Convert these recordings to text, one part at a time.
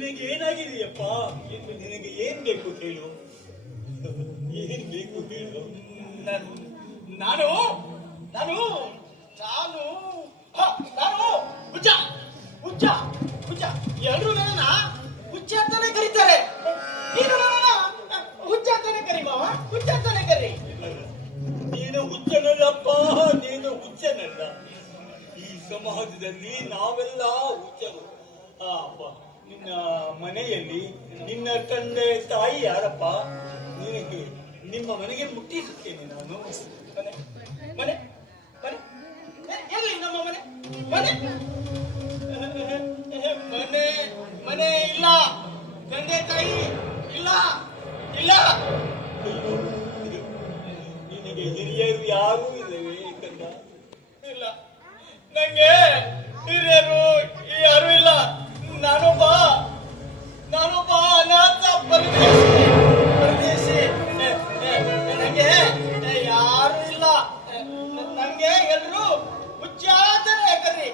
ನಿನಗೆ ಏನಾಗಿದೆಯಪ್ಪ? ನಿನಗೆ ಏನ್ ಬೇಕು ಹೇಳು? ಏನ್ ಬೇಕು ಹೇಳು? ನಾನು ನಾನು ನಾನು ನಾನು ನಾನು ಹುಚ್ಚ ಹುಚ್ಚ ಹುಚ್ಚ ಎಲ್ಲರೂ ನನ್ನ ಹುಚ್ಚ ಅಂತಾನೆ ಕರೀತಾರೆ. ನೀನು ನನ್ನ ಹುಚ್ಚ ಅಂತಾನೆ ಕರಿ ಮಾವ, ಹುಚ್ಚ ಅಂತಾನೆ ಕರಿ. ನೀನು ಹುಚ್ಚನಲ್ಲಪ್ಪ, ನೀನು ಹುಚ್ಚನಲ್ಲ. ಈ ಸಮಾಜದಲ್ಲಿ ನಾವೆಲ್ಲ ಹುಚ್ಚರು. ಅಪ್ಪ, ನಿನ್ನ ಮನೆಯಲ್ಲಿ ನಿನ್ನ ತಂದೆ ತಾಯಿ ಯಾರಪ್ಪ? ನಿನಗೆ ನಿಮ್ಮ ಮನೆಗೆ ಮುಟ್ಟಿಸುತ್ತೇನೆ ನಾನು. ಮನೆ ಮನೆ ಮನೆ ಎಲ್ಲಿ ನಮ್ಮ ಮನೆ? ಮನೆ ಮನೆ ಮನೆ ಇಲ್ಲ, ತಂದೆ ತಾಯಿ ಇಲ್ಲ ಇಲ್ಲ. ಅಯ್ಯೋ, ನಿನಗೆ ಹಿರಿಯರು ಯಾರೂ ಇಲ್ಲವೇ ಕಂದ? ಇಲ್ಲ, ನಂಗೆ ಹಿರಿಯರು ಯಾರು ಇಲ್ಲ. ನಾನೊಬ್ಬ ಅನಾಥ ಪರದೇಶಿ. ನಂಗೆ ಯಾರು ಇಲ್ಲ. ನಂಗೆ ಎಲ್ರು ಹುಚ್ಚ ಅಂತಾನೆ ಕರ್ರಿ.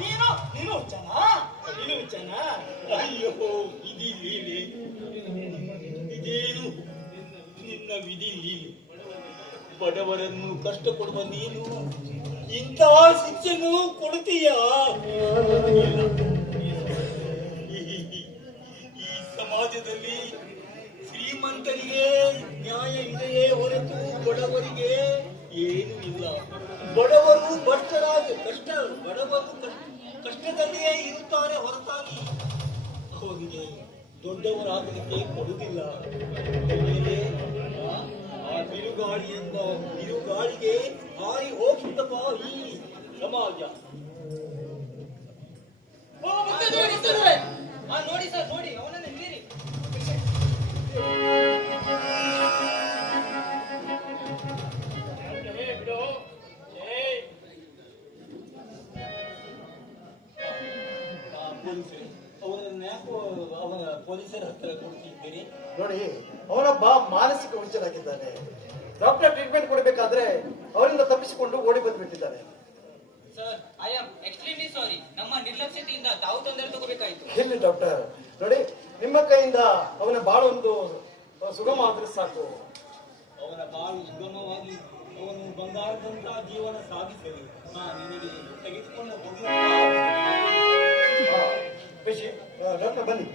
ನೀನು ನೀನು ಹುಚ್ಚನಾ? ನೀನು ಹುಚ್ಚನಾ? ಅಯ್ಯೋ, ವಿಧಿ ಲೀಲೆ. ಇದೇನು ನಿನ್ನ ವಿಧಿ ಲೀಲೆ? ಬಡವರನ್ನು ಕಷ್ಟ ಕೊಡುವ ನೀನು ಇಂತಹ ಶಿಕ್ಷೆಯನ್ನು ಕೊಡ್ತೀಯಾ? ಈ ಸಮಾಜದಲ್ಲಿ ಶ್ರೀಮಂತರಿಗೆ ನ್ಯಾಯ ಇದೆಯೇ ಹೊರತು ಬಡವರಿಗೆ ಏನೂ ಇಲ್ಲ. ಬಡವರು ಕಷ್ಟದಲ್ಲಿಯೇ ಇರುತ್ತಾರೆ ಹೊರತಾಗಿ ಅವರಿಗೆ ದೊಡ್ಡವರಾಗಲಿಕ್ಕೆ ಕೊಡುವುದಿಲ್ಲ. ಆ ಬಿರುಗಾಳಿಗೆ ಹಾರಿ ಹೋಗಿದ್ದಪ್ಪ ಈ ಸಮಾಜ. ನೋಡಿ ಸರ್, ನೋಡಿ ಅವನನ್ನ ಮೀರಿ. ಅವನ ಪೊಲೀಸರ ಹತ್ರ ಕೊಡ್ತಿದ್ದೀರಿ. ನೋಡಿ, ಅವನೊಬ್ಬ ಮಾನಸಿಕ ಹುಚ್ಚನಾಗಿದ್ದಾನೆ. ಡಾಕ್ಟರ್ ಟ್ರೀಟ್ಮೆಂಟ್ ಕೊಡಬೇಕಾದ್ರೆ ಅವರಿಂದ ತಪ್ಪಿಸಿಕೊಂಡು ಓಡಿ ಬಂದ್ಬಿಟ್ಟಿದ್ದಾನೆ. Sir, I am extremely sorry. ನಮ್ಮ ನಿರ್ಲಕ್ಷ್ಯತೆಯಿಂದ ತಾವು ತೊಂದರೆ ತಗೋಬೇಕಾಯ್ತು. ಎಲ್ಲಿ ಡಾಕ್ಟರ್, ನೋಡಿ ನಿಮ್ಮ ಕೈಯಿಂದ ಅವನ ಬಾಳೊಂದು ಸುಗಮ ಆದ್ರೆ ಸಾಕು. ಅವನ ಬಾಳು ಸುಗಮವಾಗಿ ಅವನು ಬಂಗಾರದಂತಹ ಜೀವನ ಸಾಗಿಸಲಿ. ನಿನಗೆ ತೆಗೆದುಕೊಂಡು ಹೋಗಿ ಡಾಕ್ಟರ್ ಬನ್ನಿ.